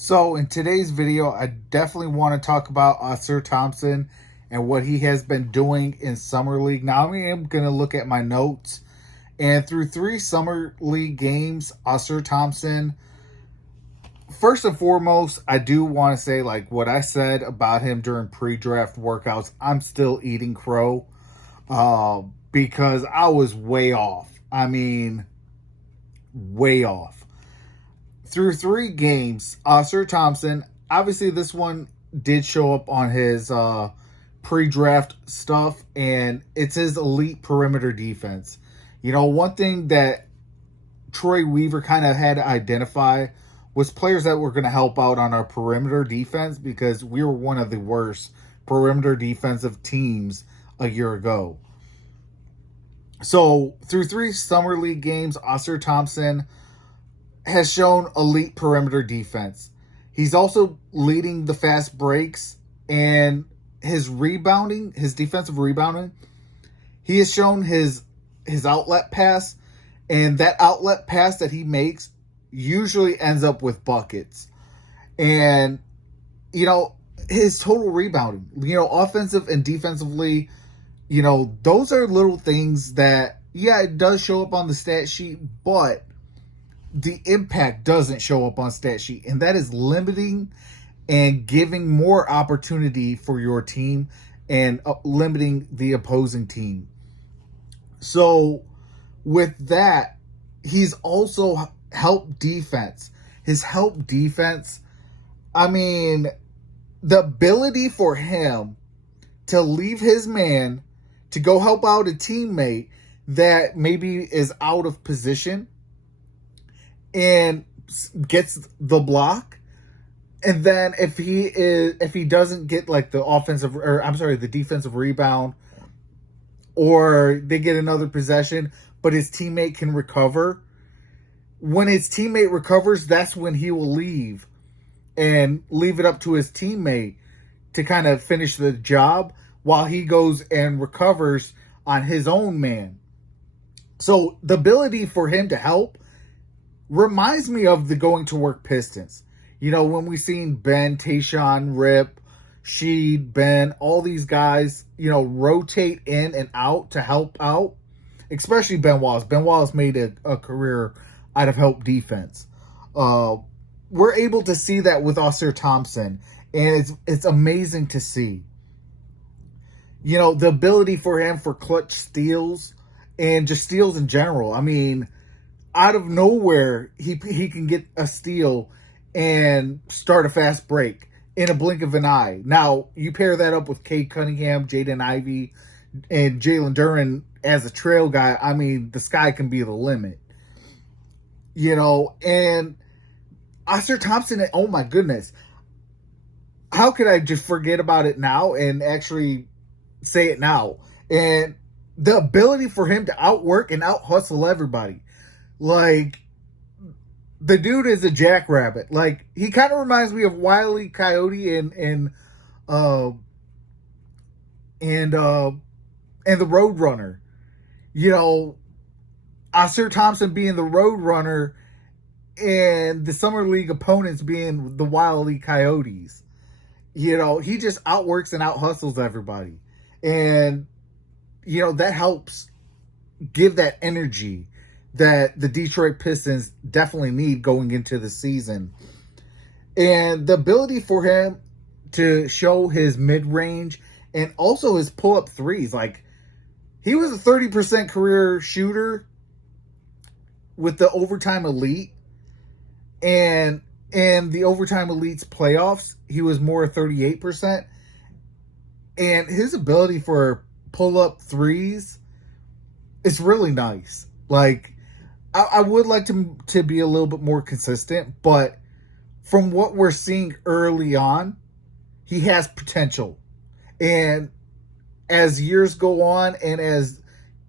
So in today's video, I definitely want to talk about Ausar Thompson and what he has been doing in Summer League. Now I am going to look at my notes. And through 3 Summer League games, Ausar Thompson, first and foremost, I do want to say, like what I said about him during pre-draft workouts, I'm still eating crow because I was way off. I mean, way off. Through 3 games, Ausar Thompson, obviously this one did show up on his pre-draft stuff, and it's his elite perimeter defense. You know, one thing that Troy Weaver kind of had to identify was players that were going to help out on our perimeter defense, because we were one of the worst perimeter defensive teams a year ago. So through 3 Summer League games, Ausar Thompson has shown elite perimeter defense. He's also leading the fast breaks, and his rebounding, his defensive rebounding, he has shown his outlet pass, and that outlet pass that he makes usually ends up with buckets. And, you know, his total rebounding, you know, offensive and defensively, you know, those are little things that, yeah, it does show up on the stat sheet, but the impact doesn't show up on stat sheet, and that is limiting and giving more opportunity for your team and limiting the opposing team. So with that, he's also help defense. His help defense, I mean, the ability for him to leave his man to go help out a teammate that maybe is out of position and gets the block, and then if he doesn't get like the defensive rebound, or they get another possession but his teammate can recover, when his teammate recovers, that's when he will leave and leave it up to his teammate to kind of finish the job while he goes and recovers on his own man. So the ability for him to help reminds me of the going to work Pistons. You know, when we've seen Ben, Tayshaun, Rip, Sheed, Ben, all these guys, you know, rotate in and out to help out, especially Ben Wallace. Ben Wallace made a career out of help defense. We're able to see that with Ausar Thompson, and it's amazing to see. You know, the ability for him for clutch steals and just steals in general. I mean, out of nowhere, he can get a steal and start a fast break in a blink of an eye. Now, you pair that up with Cade Cunningham, Jaden Ivey, and Jalen Duren as a trail guy. I mean, the sky can be the limit. You know, and Ausar Thompson, oh my goodness. How could I just forget about it now and actually say it now? And the ability for him to outwork and out-hustle everybody. Like, the dude is a jackrabbit. Like, he kind of reminds me of Wile E. Coyote and the Roadrunner. You know, Ausar Thompson being the Roadrunner and the Summer League opponents being the Wile E. Coyotes. You know, he just outworks and out-hustles everybody. And, you know, that helps give that energy that the Detroit Pistons definitely need going into the season. And the ability for him to show his mid-range and also his pull-up threes. Like, he was a 30% career shooter with the Overtime Elite. And the Overtime Elite's playoffs, he was more 38%. And his ability for pull-up threes is really nice. Like, I would like to be a little bit more consistent, but from what we're seeing early on, he has potential. And as years go on and as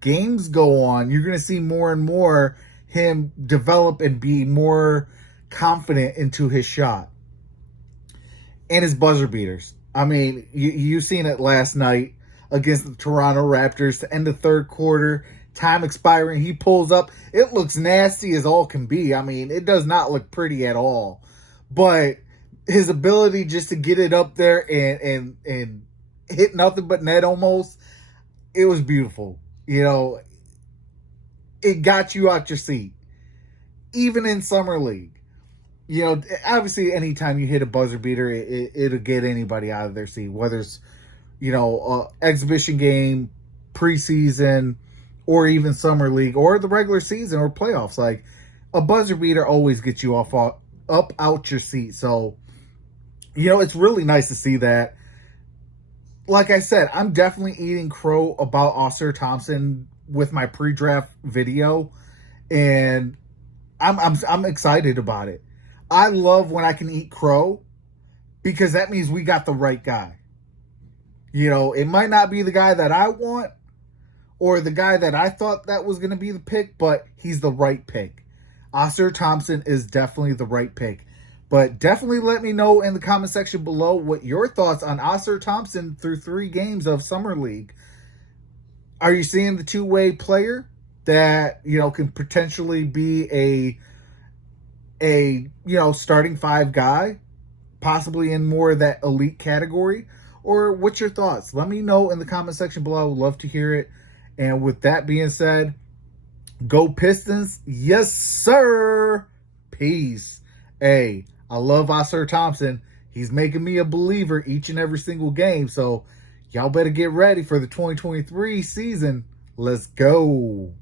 games go on, you're going to see more and more him develop and be more confident into his shot. And his buzzer beaters. I mean, you've seen it last night against the Toronto Raptors to end the third quarter. Time expiring, he pulls up. It looks nasty as all can be. I mean, it does not look pretty at all. But his ability just to get it up there and hit nothing but net almost, it was beautiful. You know, it got you out your seat. Even in Summer League. You know, obviously anytime you hit a buzzer beater, it'll get anybody out of their seat, whether it's, you know, exhibition game, preseason, or even Summer League, or the regular season or playoffs. Like, a buzzer beater always gets you up out your seat. So, you know, it's really nice to see that. Like I said, I'm definitely eating crow about Ausar Thompson with my pre-draft video, and I'm excited about it. I love when I can eat crow because that means we got the right guy. You know, it might not be the guy that I want or the guy that I thought that was going to be the pick, but he's the right pick. Ausar Thompson is definitely the right pick. But definitely let me know in the comment section below what your thoughts on Ausar Thompson through 3 games of Summer League. Are you seeing the two-way player that, you know, can potentially be a you know, starting 5 guy, possibly in more of that elite category? Or what's your thoughts? Let me know in the comment section below. I would love to hear it. And with that being said, go Pistons. Yes, sir. Peace. Hey, I love Ausar Thompson. He's making me a believer each and every single game. So y'all better get ready for the 2023 season. Let's go.